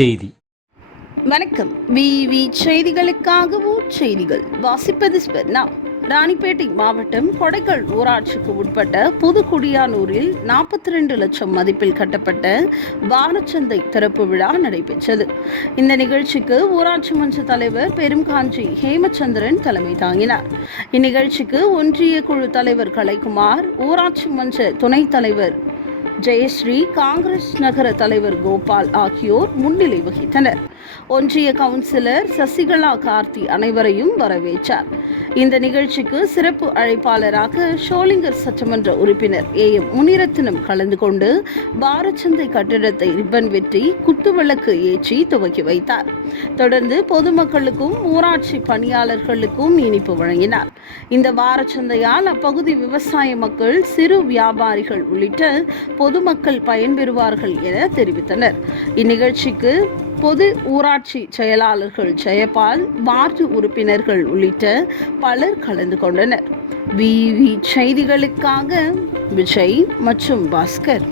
செய்தி. வணக்கம். விவி செய்திகளுக்காக செய்திகள். வாசிப்பது ஸ்பெர்னா ராணிப்பேட்டை மாவட்டம் கொடைக்கல் ஊராட்சிக்கு உட்பட்ட புதுக்குடியானூரில் நாற்பத்தி ரெண்டு லட்சம் மதிப்பில் கட்டப்பட்ட வாரச்சந்தை திறப்பு விழா நடைபெற்றது. இந்த நிகழ்ச்சிக்கு ஊராட்சி மன்ற தலைவர் பெரும்காஞ்சி ஹேமச்சந்திரன் தலைமை தாங்கினார். இந்நிகழ்ச்சிக்கு ஒன்றிய குழு தலைவர் கலைக்குமார் ஊராட்சி மன்ற துணைத் தலைவர் ஜெயஸ்ரீ காங்கிரஸ் நகர தலைவர் கோபால் ஆகியோர் முன்னிலை வகித்தனர். ஒன்றிய கவுன்சிலர் சசிகலா கார்த்தி அனைவரையும் வரவேற்றார். இந்த நிகழ்ச்சிக்கு சிறப்பு அழைப்பாளராக ஷோலிங்கர் சட்டமன்ற உறுப்பினர் ஏ எம் முனிரத்தினம் கலந்து கொண்டு பாரச்சந்தை கட்டிடத்தை ரிப்பன் வெட்டி குத்துவிளக்கு ஏற்றி துவக்கி வைத்தார். தொடர்ந்து பொதுமக்களுக்கும் ஊராட்சி பணியாளர்களுக்கும் இனிப்பு வழங்கினார். இந்த வாரச்சந்தையால் அப்பகுதி விவசாய மக்கள் சிறு வியாபாரிகள் உள்ளிட்ட பொதுமக்கள் பயன்பெறுவார்கள் என தெரிவித்தனர். இந்நிகழ்ச்சிக்கு பொது ஊராட்சி செயலாளர்கள் ஜெயபால் வார்டு உறுப்பினர்கள் உள்ளிட்ட பலர் கலந்து கொண்டனர். விவி செய்திகளுக்காக விஜய் மற்றும் பாஸ்கர்.